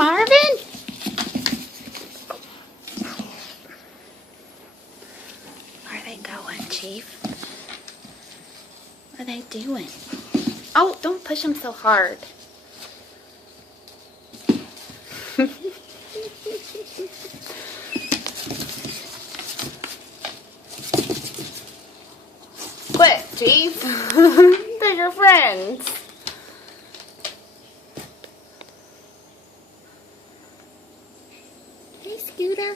Marvin. Where are they going, Chief? What are they doing? Oh, don't push them so hard. Quit, Chief. They're your friends. Hey, Scooter.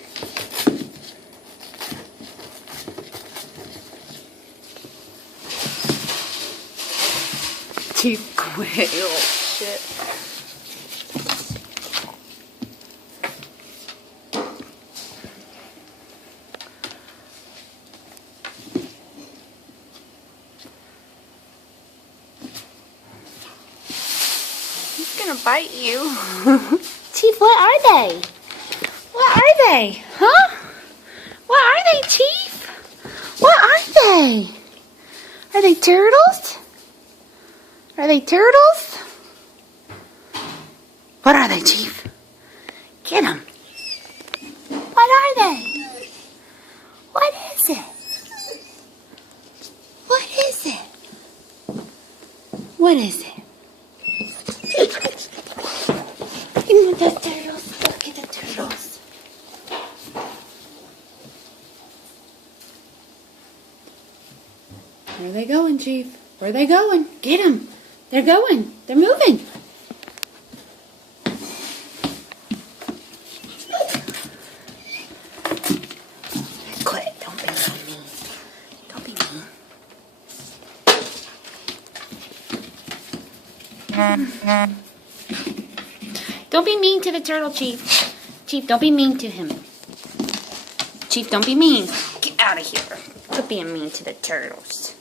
Chief, quit. Oh, shit. He's gonna bite you. Chief, what are they? What are they? Huh? What are they, Chief? What are they? Are they turtles? Are they turtles? What are they, Chief? Get them. What are they? What is it? What is it? What is it? Look at the turtles. Look at the turtles. Where are they going, Chief? Where are they going? Get them. They're going. They're moving. Quit. Don't be so mean. Don't be mean. Don't be mean to the turtle, Chief. Chief, don't be mean to him. Chief, don't be mean. Get out of here. Quit being mean to the turtles.